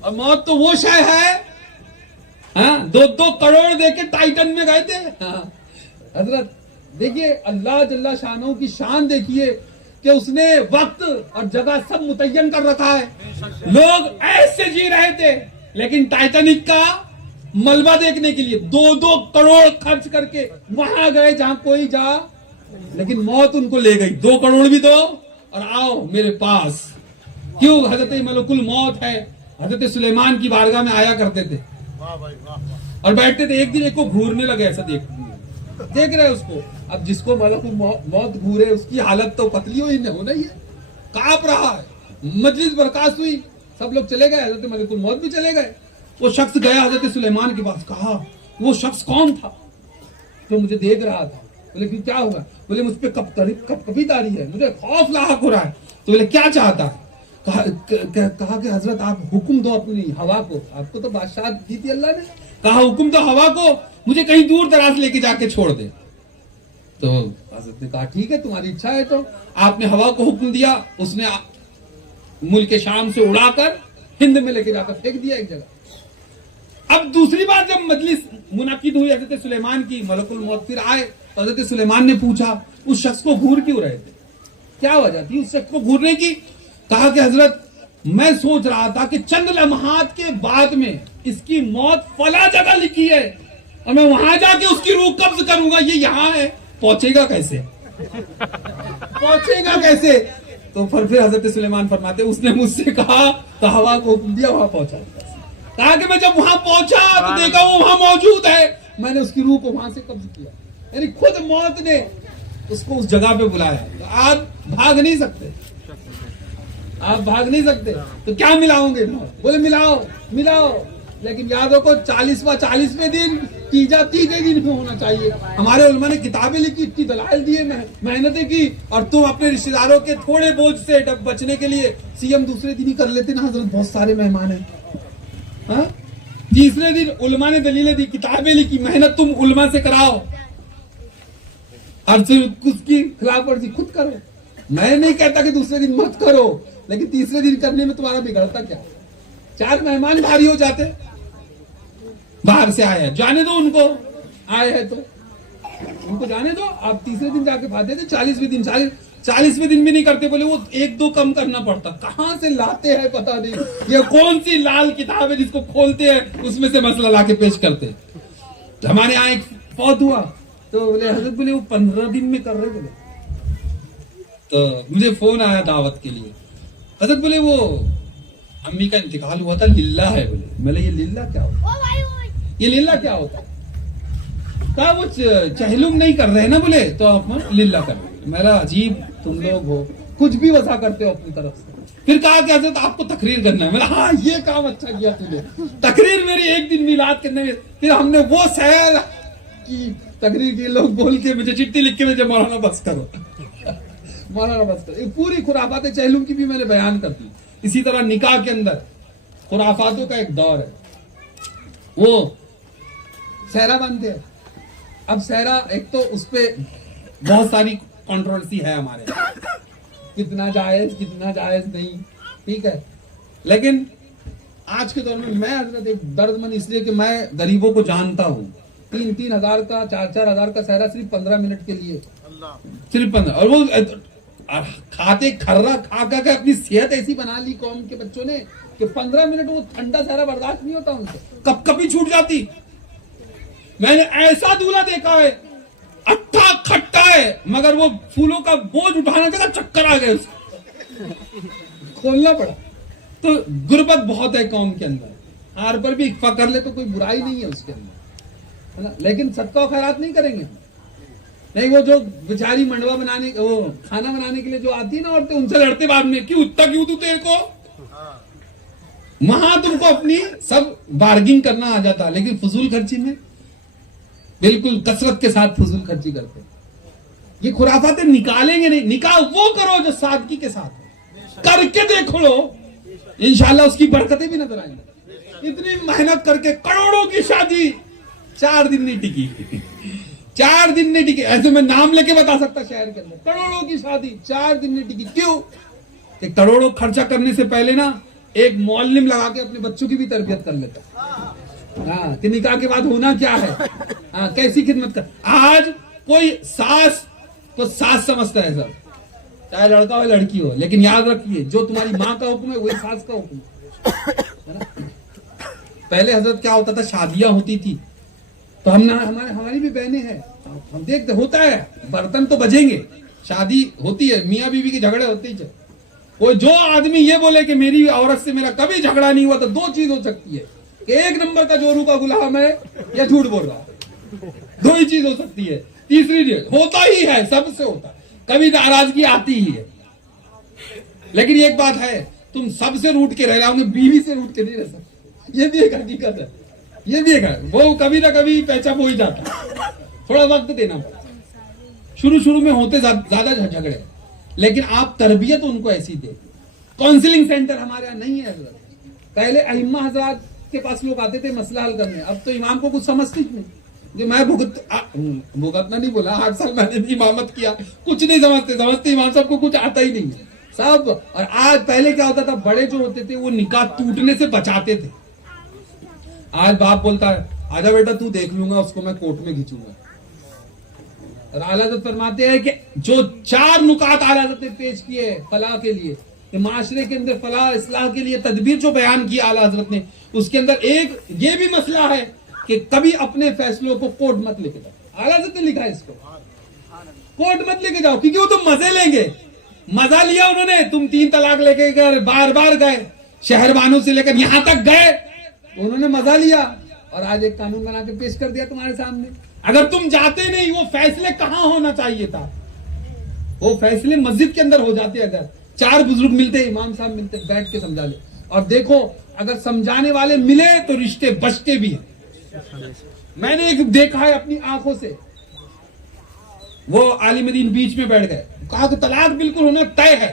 اور موت تو وہ شے ہے، ہاں 2 کروڑ دے کے ٹائٹن میں گئے تھے. حضرت دیکھیے اللہ جل شانہ کی شان دیکھیے کہ اس نے وقت اور جگہ سب متعین کر رکھا ہے. لوگ ایسے جی رہے تھے لیکن ٹائٹینک کا ملبہ دیکھنے کے لیے 2 کروڑ خرچ کر کے وہاں گئے جہاں کوئی جا، لیکن موت ان کو لے گئی. 2 کروڑ بھی دو اور آؤ میرے پاس. کیوں؟ حضرت ملک الموت ہے. حضرت سلیمان کی بارگاہ میں آیا کرتے تھے اور بیٹھتے تھے. ایک دن ایک کو گھورنے لگے، ایسا دیکھ رہے اس کو. اب جس کو ملک موت گھورے اس کی حالت تو پتلی ہونا ہی ہے، کانپ رہا ہے. مجلس برخاست ہوئی، سب لوگ چلے گئے، حضرت ملک الموت بھی چلے گئے. وہ شخص گیا حضرت سلیمان کے پاس. کہا وہ شخص کون تھا جو مجھے دیکھ رہا تھا؟ بولے کیا ہوگا؟ بولے مجھ پہ کبھی تاری ہے، مجھے خوف لاحق ہو رہا ہے. تو بولے کیا چاہتا ہے؟ کہا کہ حضرت آپ حکم دو اپنی ہوا کو. آپ کو تو بادشاہ دی تھی اللہ نے. کہا حکم دو ہوا کو مجھے کہیں دور دراز لے کے جا کے چھوڑ دے. تو حضرت نے کہا ٹھیک ہے تمہاری اچھا ہے. تو آپ نے ہوا کو حکم دیا، اس نے ملک شام سے اڑا کر ہند میں لے کے جا کر پھینک دیا ایک جگہ. اب دوسری بار جب مجلس منعقد ہوئی حضرت سلیمان کی، ملک الموت پھر آئے تو حضرت سلیمان نے پوچھا اس شخص کو گھور کیوں رہے تھے، کیا وجہ تھی اس شخص کو گھورنے کی؟ کہا کہ حضرت میں سوچ رہا تھا کہ چند لمحات کے بعد میں اس کی موت فلاں جگہ لکھی ہے اور میں وہاں جا کے اس کی روح قبض کروں گا، یہ یہاں ہے، پہنچے گا کیسے؟ پہنچے گا کیسے؟ تو پھر حضرت سلیمان فرماتے اس نے مجھ سے کہا تو ہوا کو حکم دیا، وہاں پہنچا. کہا کہ میں جب وہاں پہنچا تو دیکھا وہ وہاں موجود ہے، میں نے اس کی روح کو وہاں سے قبض کیا. یعنی خود موت نے اس کو اس جگہ پہ بلایا. آپ بھاگ نہیں سکتے، آپ بھاگ نہیں سکتے. تو کیا ملاؤں گے؟ بولے ملاؤ لیکن یاد رکھو 40ویں دن تیجا 3 دن میں ہونا چاہیے. ہمارے علماء نے کتابیں لکھی، اتنی دلائل دیے، محنتیں کی، اور تم اپنے رشتے داروں کے تھوڑے بوجھ سے بچنے کے لیے سیم دوسرے دن ہی کر لیتے نا. حضرت بہت سارے مہمان ہیں. تیسرے دن علماء نے دلیلیں دی، کتابیں لکھی، محنت تم علماء سے کراؤ اور اس کی خلاف ورزی خود کرو. میں نہیں کہتا کہ دوسرے دن مت کرو، لیکن تیسرے دن کرنے میں تمہارا بگڑتا کیا؟ 4 مہمان بھاری ہو جاتے، باہر سے آئے ہیں، جانے دو ان کو، آئے ہیں تو ان کو جانے دو. آپ تیسرے دن جا کے کھاتے تھے. 40ویں دن بھی نہیں کرتے. بولے وہ 1-2 کم کرنا پڑتا. کہاں سے لاتے ہیں پتہ نہیں، یہ کون سی لال کتاب ہے جس کو کھولتے ہیں اس میں سے مسئلہ لا کے پیش کرتے. ہمارے یہاں ایک فوت ہوا تو بولے حضرت بولے وہ 15 دن میں کر رہے. بولے تو مجھے فون آیا دعوت کے لیے. حضرت بولے وہ امی کا انتقال ہوا تھا، للہ ہے. بولے میں یہ للہ کیا ہوتا ہے؟ یہ للہ کیا ہوتا ہے؟ کہا وہ چہلم نہیں کر رہے نا. بولے تو آپ للہ کر رہے. میرا عجیب تم لوگ ہو، کچھ بھی وضع کرتے ہو اپنی طرف سے. پھر کہا کہ حضرت آپ کو تقریر کرنا ہے. میں ہاں یہ کام اچھا کیا تم نے، تقریر میری ایک دن میلاد کرنے میں. پھر ہم نے وہ سیر کی تقریر کی، لوگ بول کے مجھے چٹھی لکھ کے مجھے مولانا بس کرو. پوری خرافات چہلم کی بھی میں نے بیان کر دی. اسی طرح نکاح کے اندر خرافاتوں کا ایک دور ہے. وہ سہرا باندھتے ہیں. اب سہرا ایک تو اس پہ بہت ساری کنٹروورسی ہے ہمارے، کتنا جائز نہیں، ٹھیک ہے. لیکن آج کے دور میں حضرت ایک درد مند اس لیے کہ میں غریبوں کو جانتا ہوں. 3-3 ہزار کا 4-4 ہزار کا سہرا صرف 15 منٹ کے لیے، صرف 15. اور وہ کھاتے کھرا کھا کے اپنی صحت ایسی بنا لی قوم کے بچوں نے کہ 15 منٹ وہ ٹھنڈا سہرا برداشت نہیں ہوتا ان سے، کب کبھی چھوٹ جاتی. میں نے ایسا دولہا دیکھا ہے، اٹھا کھٹا ہے مگر وہ پھولوں کا بوجھ اٹھانا چاہتا، چکر آ گئے اس کو کھولنا پڑا. تو غربت بہت ہے قوم کے اندر. ہار پر بھی اکفا کر لے تو کوئی برائی نہیں ہے اس کے اندر، لیکن صدقہ و خیرات نہیں کریں گے. نہیں وہ جو بیچاری منڈوا بنانے، وہ کھانا بنانے کے لیے جو آتی ہے نا عورتیں، ان سے لڑتے بعد میں کیوں اتنا کیوں تو تیرے کو. وہاں تم کو اپنی سب بارگنگ کرنا آ جاتا، لیکن فضول خرچی میں بالکل کثرت کے ساتھ فضول خرچی کرتے. یہ خرافاتیں نکالیں گے نہیں. نکاح وہ کرو جو سادگی کے ساتھ کر کے دیکھ لو، انشاءاللہ اس کی برکتیں بھی نظر آئیں گی. اتنی محنت کر کے کروڑوں کی شادی 4 دن نہیں ٹکی، 4 دن نہیں ٹکی. ایسے میں نام لے کے بتا سکتا شہر کے اندر کروڑوں کی شادی 4 دن نہیں ٹکی. کیوں کہ کروڑوں خرچہ کرنے سے پہلے نا ایک معلم لگا کے اپنے بچوں کی بھی تربیت کر لیتا ہاں کہ نکاح کے بعد ہونا کیا ہے, ہاں کیسی خدمت کر. آج کوئی ساس کو ساس سمجھتا ہے سر, چاہے لڑکا ہو لڑکی ہو, لیکن یاد رکھیے جو تمہاری ماں کا حکم ہے وہی ساس کا حکم ہے. پہلے حضرت کیا ہوتا تھا, شادیاں ہوتی تھی تو ہماری بھی بہنیں ہیں, ہم دیکھتے ہوتا ہے برتن تو بجیں گے, شادی ہوتی ہے میاں بیوی کے جھگڑے ہوتے ہی. کوئی جو آدمی یہ بولے کہ میری عورت سے میرا کبھی جھگڑا نہیں ہوا, تو دو چیز ہو سکتی ہے, کہ ایک نمبر کا جورو کا غلام ہے یا جھوٹ بول رہا ہے. دو ہی چیز ہو سکتی ہے. تیسری چیز ہوتا ہی ہے, سب سے ہوتا ہے, کبھی ناراضگی آتی ہی ہے. لیکن ایک بات ہے, تم سب سے روٹ کے رہ جاؤ گے, بیوی سے روٹ کے نہیں رہ سکتے. یہ بھی ایک حقیقت ہے, یہ بھی ایک ہے. وہ کبھی نہ کبھی پیچا ہو ہی جاتا ہے, تھوڑا وقت دینا پڑتا. شروع میں ہوتے زیادہ جھگڑے, لیکن آپ تربیت ان کو ایسی دیں. کاؤنسلنگ سینٹر ہمارے یہاں نہیں ہے حضرت. پہلے ائمہ حضرات کے پاس لوگ آتے تھے مسئلہ حل کرنے, اب تو امام کو کچھ سمجھتے ہی نہیں. کہ میں بھگتنا نہیں بولا, 8 سال میں نے بھی امامت کیا, کچھ نہیں سمجھتے امام صاحب کو کچھ آتا ہی نہیں ہے سب. اور آج پہلے کیا ہوتا تھا, بڑے جو ہوتے تھے وہ نکاح ٹوٹنے سے بچاتے تھے. آج باپ بولتا ہے آجا بیٹا تو دیکھ لوں گا اس کو, میں کورٹ میں کھینچوں گا. اور اعلیٰ حضرت فرماتے ہیں کہ جو 4 نکات اعلیٰ حضرت نے پیش کیے فلاح کے لیے, کہ معاشرے کے اندر فلاح اصلاح کے لیے تدبیر جو بیان کی اعلیٰ حضرت نے, اس کے اندر ایک یہ بھی مسئلہ ہے کہ کبھی اپنے فیصلوں کو کورٹ مت لے کے جاؤ. اعلیٰ حضرت نے لکھا ہے اس کو, کورٹ مت لے کے جاؤ, کیونکہ وہ تم مزے لیں گے. مزہ لیا انہوں نے, تم 3 طلاق لے کے گئے, بار بار گئے, شہر بانوں سے لے کر یہاں تک گئے, انہوں نے مزہ لیا, اور آج ایک قانون بنا کے پیش کر دیا تمہارے سامنے. اگر تم جاتے نہیں, وہ فیصلے کہاں ہونا چاہیے تھا, وہ فیصلے مسجد کے اندر ہو جاتے. اگر 4 بزرگ ملتے, امام صاحب ملتے, بیٹھ کے سمجھا لے. اور دیکھو اگر سمجھانے والے ملے تو رشتے بچتے بھی ہیں. میں نے ایک دیکھا ہے اپنی آنکھوں سے, وہ عالم دین بیچ میں بیٹھ گئے, کہا کہ طلاق بالکل ہونا طے ہے.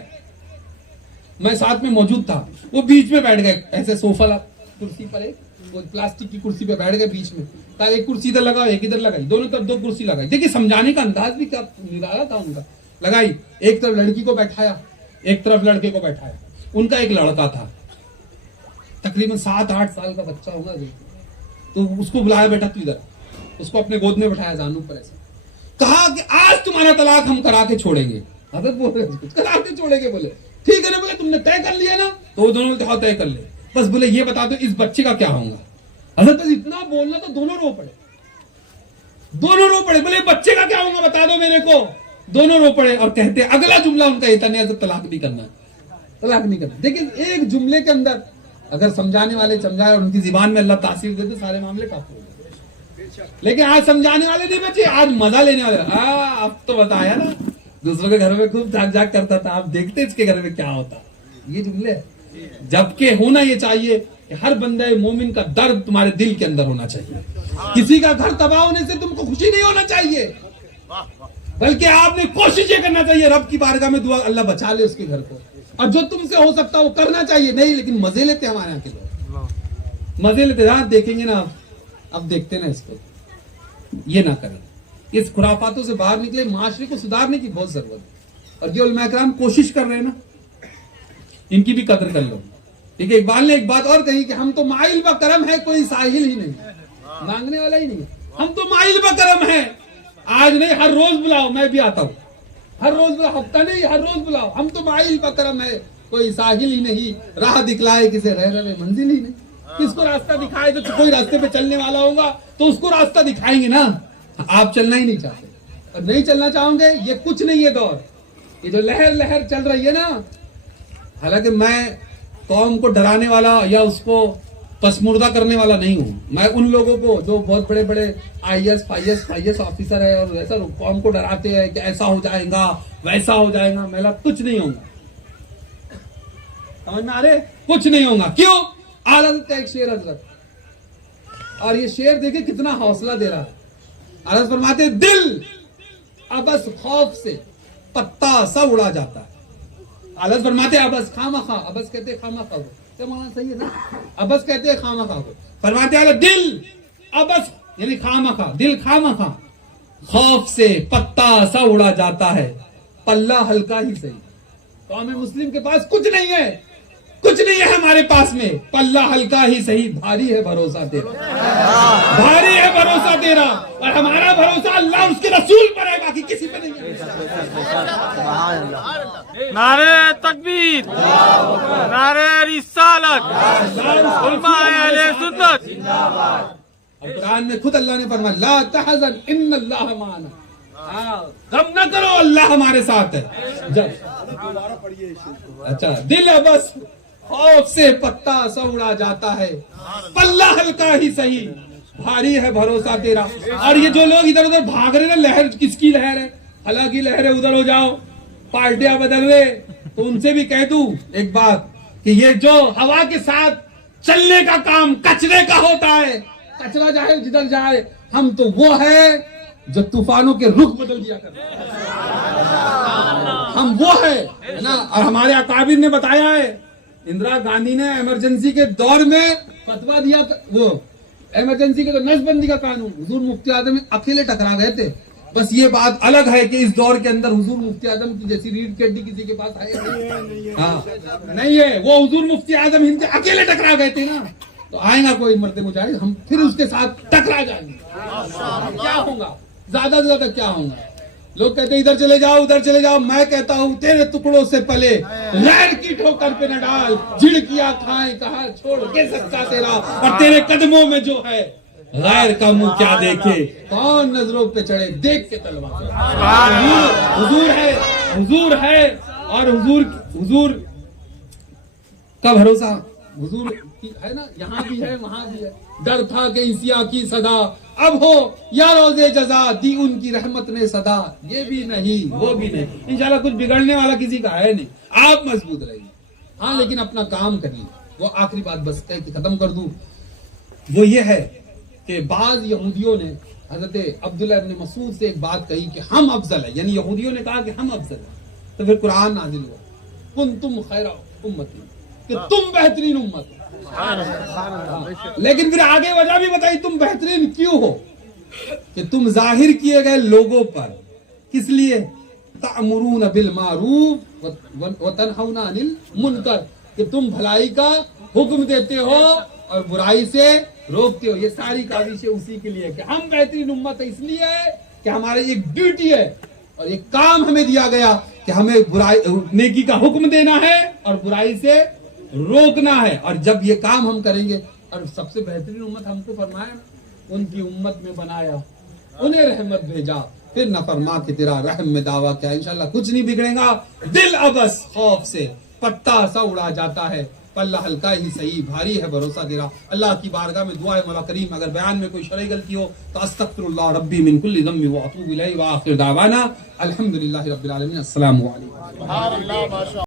میں ساتھ میں موجود تھا, وہ بیچ میں بیٹھ گئے, ایسے صوفہ کرسی پر, ایک پلاسٹک کی کرسی پہ بیٹھ گئے بیچ میں, کہا ایک کرسی ادھر لگا, ایک ادھر لگائی, دونوں طرف 2 کرسی لگائی. دیکھیے سمجھانے کا انداز بھی کیا نرالا تھا ان کا. لگائی, ایک طرف لڑکی کو بیٹھایا, ایک طرف لڑکے کو بیٹھایا. ان کا ایک لڑکا تھا, تقریباً 7-8 سال کا بچہ ہوگا, تو اس کو بلایا, بیٹا تو ادھر, اس کو اپنے گود میں بٹھایا زانوں پر ایسے, کہا کہ آج تمہارا طلاق ہم کرا کے چھوڑیں گے. حضرت بول رہے کرا کے چھوڑیں گے, بولے ٹھیک ہے نا, بولے تم نے طے کر لیا نا, تو وہ دونوں بولتے طے کر لے, بس بولے یہ بتا دو اس بچے کا کیا ہوگا. حضرت بس اتنا بولنا تو دونوں رو پڑے, بولے بچے کا کیا ہوگا بتا دو میرے کو. دونوں رو پڑے اور کہتے اگلا جملہ ان کا یہ تھا, نہیں حضرت طلاق نہیں کرنا, طلاق نہیں کرنا. لیکن ایک جملے کے اندر اگر سمجھانے والے سمجھائے اور ان کی زبان میں اللہ تاثیر دے تو سارے معاملے کافی ہو جائے. لیکن آج سمجھانے والے نہیں بچے, آج مزہ لینے والے. اب تو بتایا نا, دوسروں کے گھر میں خوب جھاک جھاک کرتا تھا, آپ دیکھتے اس کے گھر میں کیا ہوتا. یہ جملے جبکہ ہونا یہ چاہیے کہ ہر بندے مومن کا درد تمہارے دل کے اندر ہونا چاہیے. کسی کا گھر تباہ ہونے سے تم کو خوشی نہیں ہونا چاہیے, بلکہ آپ نے کوشش یہ کرنا چاہیے رب کی بارگاہ میں دعا, اللہ بچا لے اس کے گھر کو, اور جو تم سے ہو سکتا وہ کرنا چاہیے. نہیں لیکن مزے لیتے ہمارے یہاں کے لوگ, مزے لیتے. ہاں دیکھیں گے نا, اب دیکھتے نا اس کو, یہ نہ کریں. اس خرافاتوں سے باہر نکلے, معاشرے کو سدھارنے کی بہت ضرورت ہے. اور جو علماء کرام کوشش کر رہے ہیں نا, ان کی بھی قدر کر لو. ٹھیک ہے, اقبال نے ایک بات اور کہی کہ ہم تو مائل با کرم ہے, کوئی ساحل ہی نہیں, مانگنے والا ہی نہیں, ہم تو مائل با کرم ہے. آج نہیں, ہر روز بلاؤ, میں بھی آتا ہوں, ہر روز بلاؤ, ہفتہ نہیں ہر روز بلاؤ. ہم تو مائل با کرم ہے, کوئی ساحل ہی نہیں, راہ دکھلائے کسے رہ رہے منزل ہی نہیں. کس کو راستہ دکھائے, تو کوئی راستے پہ چلنے والا ہوگا تو اس کو راستہ دکھائیں گے نا. آپ چلنا ہی نہیں چاہتے, اور نہیں چلنا چاہوں گے, یہ کچھ نہیں ہے دور. یہ جو لہر چل رہی ہے نا, حالانکہ میں قوم کو ڈرانے والا یا اس کو پسمردہ کرنے والا نہیں ہوں. میں ان لوگوں کو جو بہت بڑے بڑے IAS آفیسر ہے اور ایسا قوم کو ڈراتے ہیں کہ ایسا ہو جائے گا ویسا ہو جائے گا, میرا کچھ نہیں ہوگا. سمجھ میں آ رہے, کچھ نہیں ہوگا. کیوں؟ حضرت کا ایک شعر حضرت, اور یہ شعر دیکھیں کتنا حوصلہ دے رہا ہے. حضرت فرماتے دل ابس خوف سے پتا سا اڑا جاتا ہے. حضرت فرماتے ابس خامخواہ, ابس کہتے خامخواہ کو, کیا مانا صحیح ہے نا, ابس کہتے خامخواہ کو. فرماتے ہیں دل ابس یعنی خامخواہ, دل خامخواہ خوف سے پتا سا اڑا جاتا ہے, پلہ ہلکا ہی صحیح. قوم مسلم کے پاس کچھ نہیں ہے, کچھ نہیں ہے ہمارے پاس میں، پلہ ہلکا ہی صحیح، بھاری ہے بھروسہ تیرا، بھاری ہے بھروسہ تیرا، اور ہمارا بھروسہ اللہ اور اس کے رسول پر ہے، باقی کسی پہ نہیں ہے۔ نعرے تکبیر، نعرے رسالت، علماء اہل سنت۔ اور قرآن میں خود اللہ نے فرمایا لا تحزن ان اللہ معنا، غم نہ کرو اللہ ہمارے ساتھ ہے۔ اچھا، دل بس خوف سے پتا سا اڑا جاتا ہے، پلہ ہلکا ہی صحیح، بھاری ہے بھروسہ تیرا۔ اور یہ جو لوگ ادھر ادھر بھاگ رہے نا، لہر کس کی لہر ہے؟ اللہ کی لہر ہے، ادھر ہو جاؤ، پارٹیاں بدل رہے، تو ان سے بھی کہہ دوں ایک بات کہ یہ جو ہوا کے ساتھ چلنے کا کام کچرے کا ہوتا ہے، کچرا جائے جدھر جائے، ہم تو وہ ہے جو طوفانوں کے رخ بدل دیا کرتے ہیں، ہم وہ ہے نا۔ اور ہمارے اکابر نے بتایا ہے، اندرا گاندھی نے ایمرجنسی کے دور میں فتوا دیا، وہ ایمرجنسی کے تو نس بندی کا قانون، حضور مفتی اعظم اکیلے ٹکرا گئے تھے۔ بس یہ بات الگ ہے کہ اس دور کے اندر حضور مفتی اعظم کی جیسی ریڑھ کی ہڈی کسی کے پاس ہے نہیں ہے، وہ حضور مفتی اعظم ہند اکیلے ٹکرا گئے تھے نا، تو آئے گا کوئی مرد مجاہد، ہم پھر اس کے ساتھ ٹکرا جائیں گے، کیا ہوگا؟ زیادہ سے زیادہ کیا ہوگا؟ لوگ کہتے ہیں ادھر چلے جاؤ ادھر چلے جاؤ، میں کہتا ہوں تیرے ٹکڑوں سے پلے غیر کی ٹھوکر پہ نہ ڈال، جھڑکیاں کھائیں کہاں چھوڑ کے سچا تیرا، اور تیرے قدموں میں جو ہے غیر کا منہ کیا دیکھے، کون نظروں پہ چڑھے دیکھ کے تلوار۔ حضور ہے، حضور ہے، اور حضور کا بھروسہ حضور ہے نا، یہاں بھی ہے وہاں بھی ہے۔ ڈر تھا کہ عیسیٰ کی صدا اب ہو یا روزے جزا، دی ان کی رحمت نے صدا، یہ بھی نہیں وہ بھی نہیں۔ انشاءاللہ کچھ بگڑنے والا کسی کا ہے نہیں، آپ مضبوط رہیے، ہاں لیکن اپنا کام کریے۔ وہ آخری بات بس کہہ کے ختم کر دوں، وہ یہ ہے کہ بعض یہودیوں نے حضرت عبداللہ ابن مسعود سے ایک بات کہی کہ ہم افضل ہیں، یعنی یہودیوں نے کہا کہ ہم افضل ہیں، تو پھر قرآن نازل ہوا کنتم خیر امتی، کہ تم بہترین امت ہو۔ لیکن پھر آگے وجہ بھی بتائی تم بہترین کیوں ہو، کہ تم ظاہر کیے گئے لوگوں پر کس لیے، تأمرون بالمعروف وتنہون عن المنکر، کہ تم بھلائی کا حکم دیتے ہو اور برائی سے روکتے ہو۔ یہ ساری کاوشیں اسی کے لیے کہ ہم بہترین امت ہے، اس لیے ہے کہ ہماری ایک ڈیوٹی ہے اور ایک کام ہمیں دیا گیا کہ ہمیں برائی نیکی کا حکم دینا ہے اور برائی سے روکنا ہے، اور جب یہ کام ہم کریں گے، اور سب سے بہترین امت ہم کو فرمایا ان کی امت میں بنایا، انہیں رحمت بھیجا، پھر نہ فرما کہ تیرا رحم میں دعویٰ کیا، انشاءاللہ کچھ نہیں بگڑے گا۔ دل ابس خوف سے پتا سا اڑا جاتا ہے، پلہ ہلکا ہی صحیح، بھاری ہے بھروسہ تیرا۔ اللہ کی بارگاہ میں دعا ہے مولا کریم، اگر بیان میں کوئی شرعی غلطی ہو تو استغفر اللہ ربی من کل ذنب واتوب الیہ، وآخر دعوانا الحمدللہ رب العالمین، السلام علیکم۔